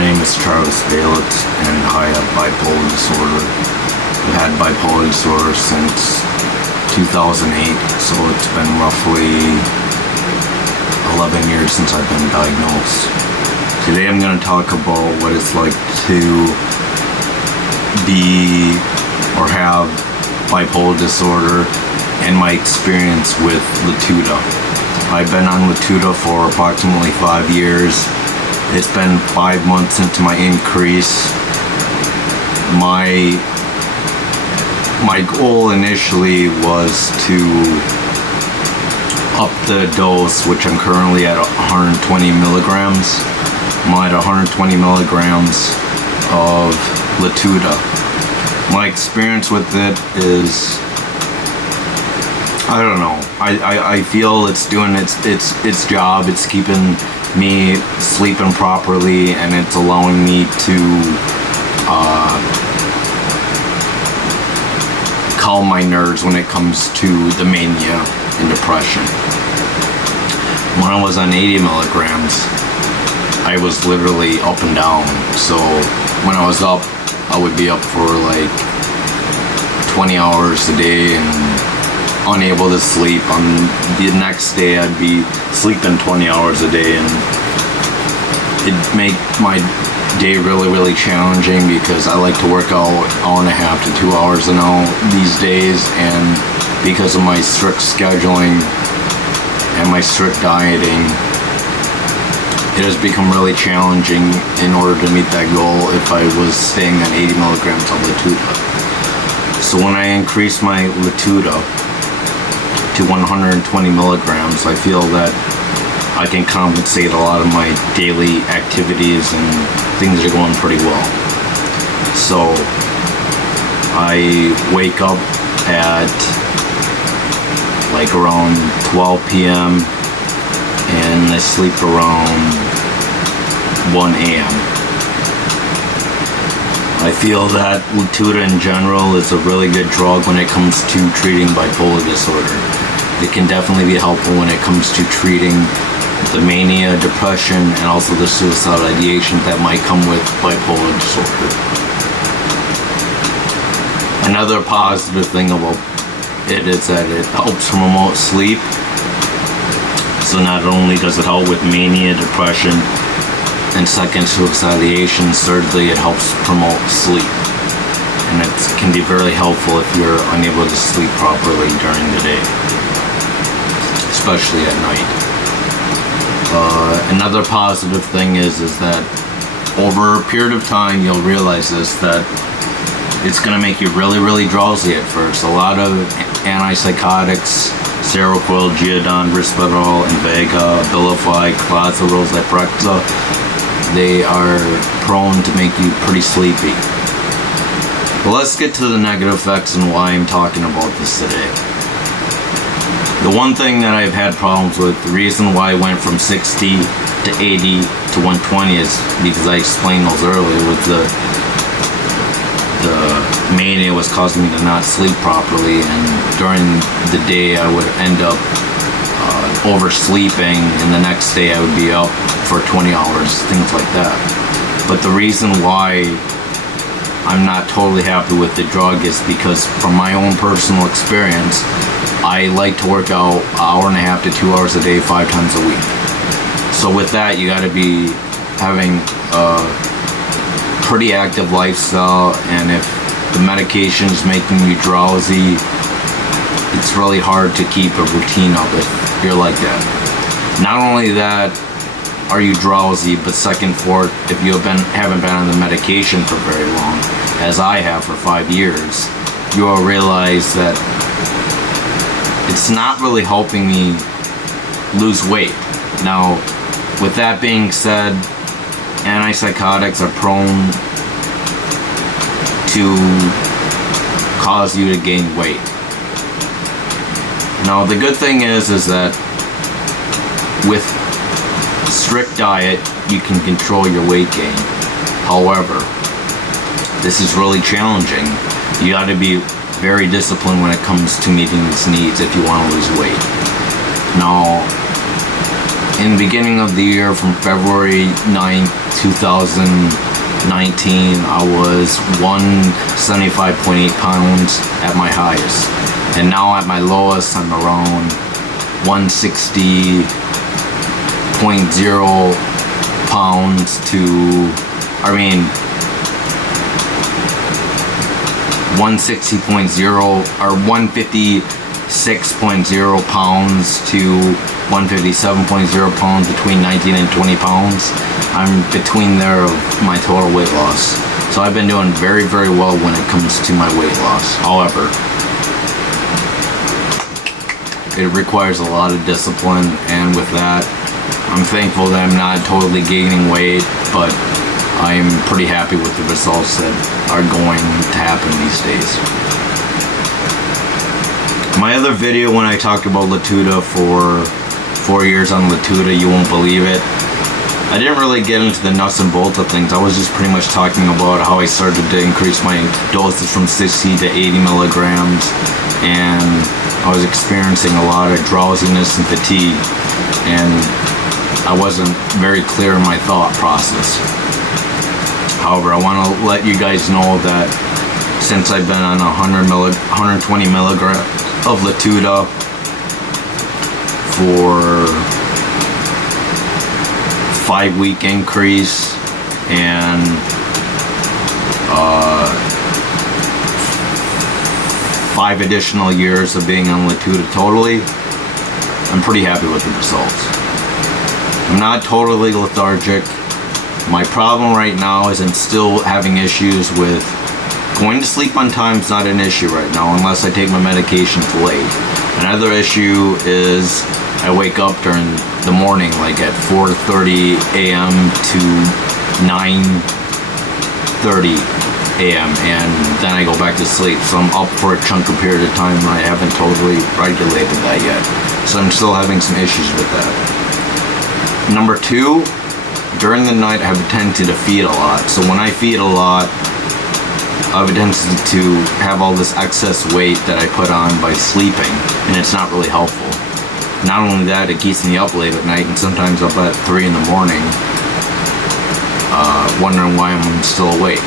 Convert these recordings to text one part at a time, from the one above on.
My name is Charles Bailitt, and I have bipolar disorder. I've had bipolar disorder since 2008, so it's been roughly 11 years since I've been diagnosed. Today I'm going to talk about what it's like to be or have bipolar disorder and my experience with Latuda. I've been on Latuda for approximately 5 years. It's been 5 months into my increase. My goal initially was to up the dose, which I'm currently at 120 milligrams. I'm at 120 milligrams of Latuda. My experience with it is, I don't know. I feel it's doing its job. It's keeping me sleeping properly, and it's allowing me to calm my nerves when it comes to the mania and depression. When I was on 80 milligrams, I was literally up and down. So when I was up, I would be up for like 20 hours a day and unable to sleep. On the next day, I'd be sleeping 20 hours a day, and it'd make my day really challenging because I like to work out 1.5 to 2 hours an hour these days, and because of my strict scheduling and my strict dieting, it has become really challenging in order to meet that goal if I was staying on 80 milligrams of Latuda. So when I increased my Latuda to 120 milligrams, I feel that I can compensate a lot of my daily activities and things are going pretty well. So I wake up at like around 12 p.m. and I sleep around 1 a.m. I feel that Latuda in general is a really good drug when it comes to treating bipolar disorder. It can definitely be helpful when it comes to treating the mania, depression, and also the suicidal ideation that might come with bipolar disorder. Another positive thing about it is that it helps promote sleep. So not only does it help with mania, depression, and second, suicidal ideation, thirdly, it helps promote sleep. And it can be very helpful if you're unable to sleep properly during the day, especially at night. Another positive thing is that over a period of time, you'll realize this, that it's going to make you really drowsy at first. A lot of antipsychotics, Seroquel, Geodon, Risperdal, Invega, Abilify, Clozaril, Zyprexa, they are prone to make you pretty sleepy. But let's get to the negative effects and why I'm talking about this today. The one thing that I've had problems with, the reason why I went from 60 to 80 to 120 is because I explained those earlier, with the mania was causing me to not sleep properly, and during the day I would end up oversleeping, and the next day I would be up for 20 hours, things like that. But the reason why I'm not totally happy with the drug is because from my own personal experience, I like to work out 1.5 to 2 hours a day, 5 times a week. So with that, you got to be having a pretty active lifestyle, and if the medication is making you drowsy, it's really hard to keep a routine up if you're like that. Not only that are you drowsy, but second, fourth, if you haven't been on the medication for very long, as I have for 5 years, you will realize that it's not really helping me lose weight. Now, with that being said, antipsychotics are prone to cause you to gain weight. Now, the good thing is that with strict diet, you can control your weight gain. However, this is really challenging. You got to be very disciplined when it comes to meeting these needs if you want to lose weight. Now, in the beginning of the year, from February 9th, 2019, I was 175.8 pounds at my highest. And now at my lowest, I'm around 160.0 pounds to, 160.0 or 156.0 pounds to 157.0 pounds, between 19 and 20 pounds. I'm between there of my total weight loss. So I've been doing very, very well when it comes to my weight loss. However, it requires a lot of discipline, and with that, I'm thankful that I'm not totally gaining weight, but I'm pretty happy with the results that are going to happen these days. My other video, when I talked about Latuda for 4 years on Latuda, you won't believe it, I didn't really get into the nuts and bolts of things. I was just pretty much talking about how I started to increase my dosage from 60 to 80 milligrams, and I was experiencing a lot of drowsiness and fatigue, and I wasn't very clear in my thought process. However, I want to let you guys know that since I've been on 120 milligrams of Latuda for 5-week increase and 5 additional years of being on Latuda totally, I'm pretty happy with the results. I'm not totally lethargic. My problem right now is I'm still having issues with going to sleep on time. Is not an issue right now unless I take my medications late. Another issue is I wake up during the morning, like at 4:30 a.m. to 9:30 a.m. and then I go back to sleep. So I'm up for a chunk of period of time and I haven't totally regulated that yet. So I'm still having some issues with that. Number 2, during the night I have a tendency to feed a lot. So when I feed a lot, I have a tendency to have all this excess weight that I put on by sleeping, and it's not really helpful. Not only that, it keeps me up late at night, and sometimes up at 3 in the morning, wondering why I'm still awake.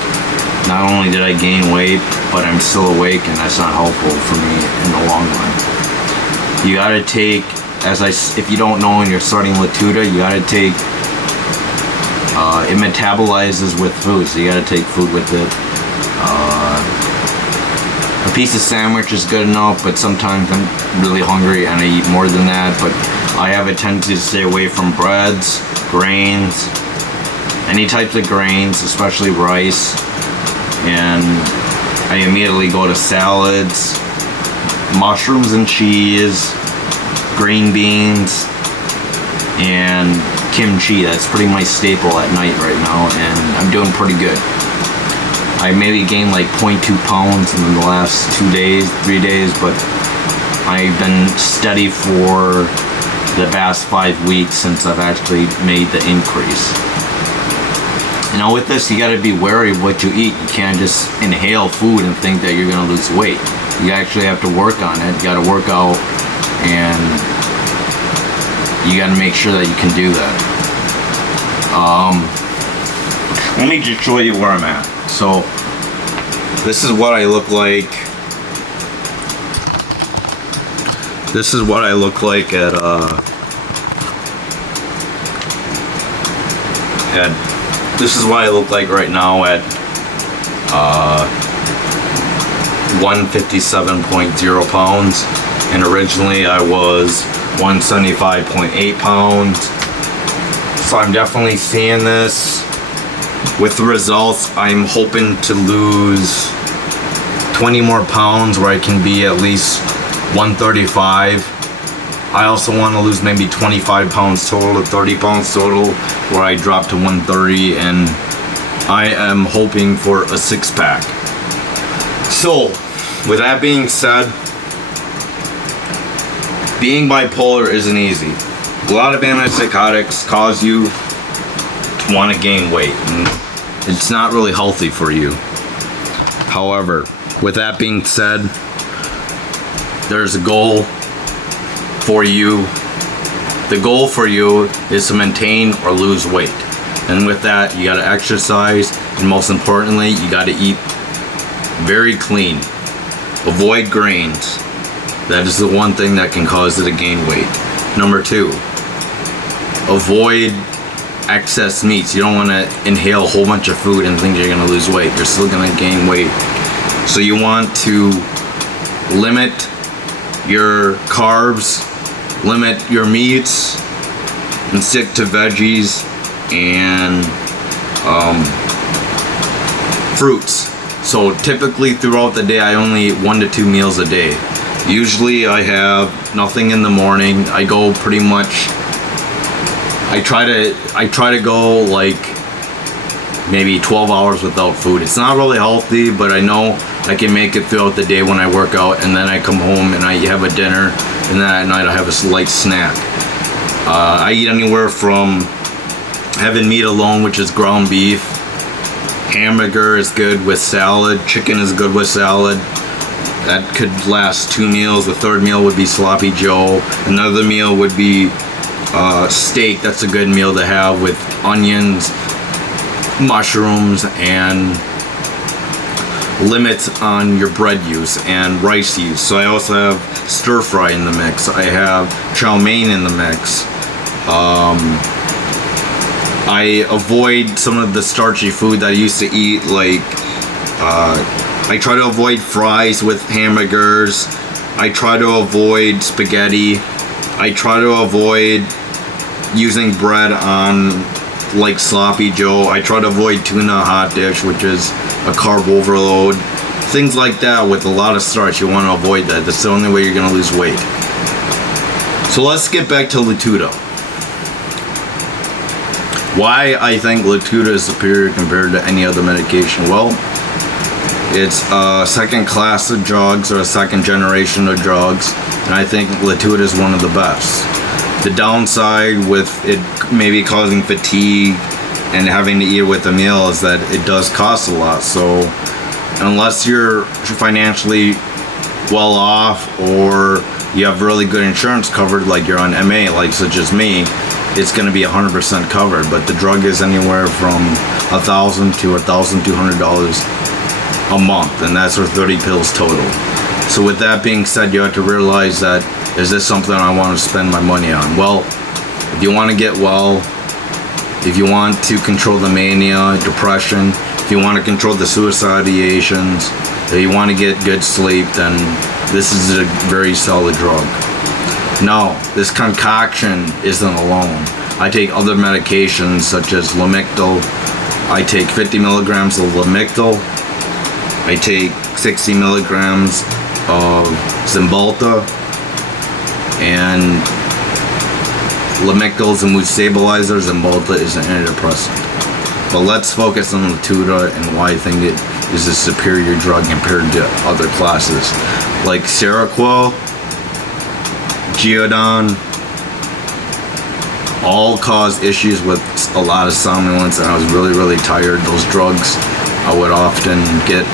Not only did I gain weight, but I'm still awake, and that's not helpful for me in the long run. You gotta take, if you don't know and you're starting Latuda, you gotta take, it metabolizes with food, so you gotta take food with it. A piece of sandwich is good enough, but sometimes I'm really hungry and I eat more than that. But I have a tendency to stay away from breads, grains, any types of grains, especially rice, and I immediately go to salads, mushrooms and cheese, green beans, and kimchi. That's pretty my staple at night right now, and I'm doing pretty good. I maybe gained like 0.2 pounds in the last 3 days, but I've been steady for the past 5 weeks since I've actually made the increase. You know, with this, you gotta be wary of what you eat. You can't just inhale food and think that you're gonna lose weight. You actually have to work on it. You gotta work out, and you gotta make sure that you can do that. Let me just show you where I'm at. So, this is what I look like. This is what I look like at this is what I look like right now at 157.0 pounds, and originally I was 175.8 pounds. So I'm definitely seeing this. With the results, I'm hoping to lose 20 more pounds where I can be at least 135. I also want to lose maybe 25 pounds total to 30 pounds total, where I drop to 130, and I am hoping for a 6-pack. So, with that being said, being bipolar isn't easy. A lot of antipsychotics cause you to want to gain weight, and it's not really healthy for you. However, with that being said, there's a goal for you. The goal for you is to maintain or lose weight. And with that, you gotta exercise, and most importantly, you gotta eat very clean. Avoid grains. That is the one thing that can cause you to gain weight. Number 2, avoid excess meats. You don't want to inhale a whole bunch of food and think you're going to lose weight. You're still going to gain weight. So you want to limit your carbs, limit your meats, and stick to veggies and fruits. So typically throughout the day, I only eat 1 to 2 meals a day. Usually I have nothing in the morning. I go pretty much, I try to go like maybe 12 hours without food. It's not really healthy, but I know I can make it throughout the day when I work out, and then I come home and I have a dinner, and then at night I have a light snack. I eat anywhere from having meat alone, which is ground beef. Hamburger is good with salad. Chicken is good with salad. That could last 2 meals. The third meal would be sloppy joe. Another meal would be steak. That's a good meal to have with onions, mushrooms, and limits on your bread use and rice use. So I also have stir fry in the mix. I have chow mein in the mix. I avoid some of the starchy food that I used to eat, like I try to avoid fries with hamburgers. I try to avoid spaghetti. I try to avoid using bread on like sloppy joe. I try to avoid tuna hot dish, which is a carb overload. Things like that with a lot of starch, you want to avoid that. That's the only way you're going to lose weight. So let's get back to Latuda. Why I think Latuda is superior compared to any other medication? Well, it's a second class of drugs, or a second generation of drugs, and I think Latuda is one of the best. The downside with it maybe causing fatigue and having to eat it with a meal is that it does cost a lot. So unless you're financially well off, or you have really good insurance covered, like you're on MA, like such as me, it's going to be 100% covered. But the drug is anywhere from $1,000 to $1,200 a month, and that's for 30 pills total. So with that being said, you have to realize that, is this something I want to spend my money on? Well, if you want to get well, if you want to control the mania, depression, if you want to control the suicide ideations, if you want to get good sleep, then this is a very solid drug. Now, this concoction isn't alone. I take other medications such as Lamictal. I take 50 milligrams of Lamictal. I take 60 milligrams of Cymbalta. And Lamictal is a mood stabilizer. Cymbalta is an antidepressant. But let's focus on Latuda and why I think it is a superior drug compared to other classes. Like Seroquel, Geodon, all cause issues with a lot of somnolence, and I was really tired. Those drugs, I would often get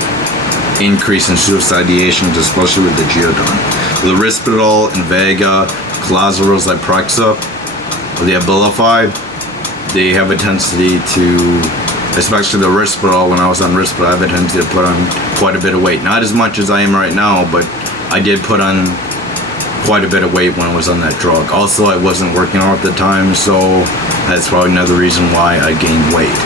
increase in suicide ideations, especially with the Geodon. The Risperdal, Invega, Clozaril, Zyprexa, the Abilify, they have a tendency to, especially the Risperdal, when I was on Risperdal, I have a tendency to put on quite a bit of weight. Not as much as I am right now, but I did put on quite a bit of weight when I was on that drug. Also, I wasn't working out at the time, so that's probably another reason why I gained weight.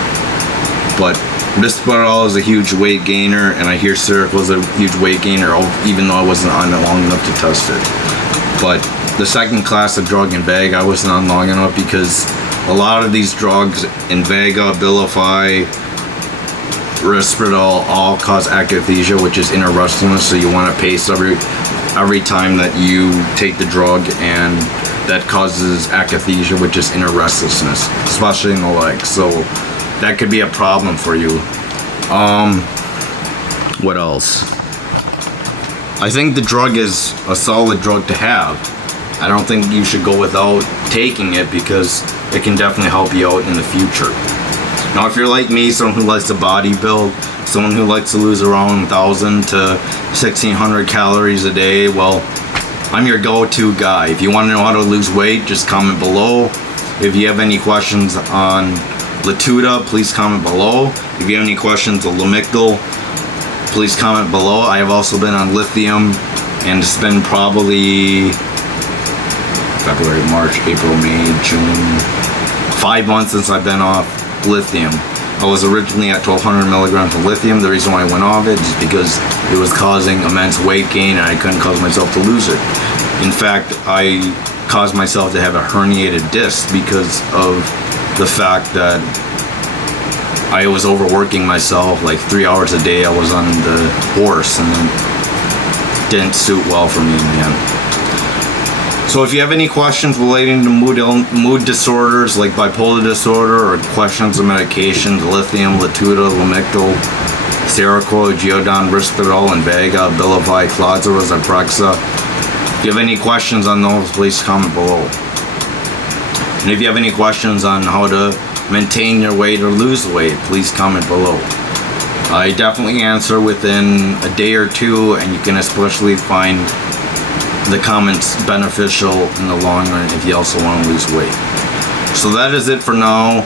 But Bipolar is a huge weight gainer, and I hear Seroquel is a huge weight gainer, even though I wasn't on it long enough to test it. But the second class of drug, Invega, I wasn't on long enough because a lot of these drugs, Invega, Abilify, Risperdal, all cause akathisia, which is inner restlessness. So you want to pace every time that you take the drug, and that causes akathisia, which is inner restlessness, especially in the legs. So that could be a problem for you. What else? I think the drug is a solid drug to have. I don't think you should go without taking it because it can definitely help you out in the future. Now, if you're like me, someone who likes to bodybuild, someone who likes to lose around 1,000 to 1,600 calories a day, well, I'm your go-to guy. If you want to know how to lose weight, just comment below. If you have any questions on Latuda, please comment below. If you have any questions on Lamictal, please comment below. I have also been on Lithium, and it's been probably February, March, April, May, June, 5 months since I've been off Lithium. I was originally at 1200 milligrams of lithium. The reason why I went off it is because it was causing immense weight gain and I couldn't cause myself to lose it. In fact, I caused myself to have a herniated disc because of the fact that I was overworking myself, like 3 hours a day. I was on the horse and it didn't suit well for me, man. So if you have any questions relating to mood disorders like bipolar disorder, or questions of medications, lithium, Latuda, Lamictal, Seroquel, Geodon, Risperdal, Invega, Abilify, Clozaril, Zyprexa. If you have any questions on those, please comment below. And if you have any questions on how to maintain your weight or lose weight, please comment below. I definitely answer within a day or two, and you can especially find the comments beneficial in the long run if you also want to lose weight. So that is it for now.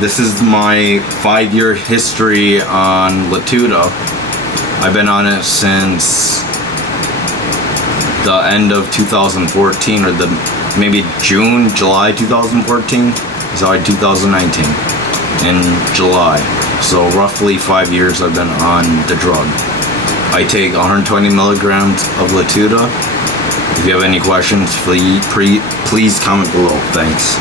This is my 5-year history on Latuda. I've been on it since the end of 2014, or maybe July 2014. So 2019 in July. So roughly 5 years I've been on the drug. I take 120 milligrams of Latuda. If you have any questions, please comment below. Thanks.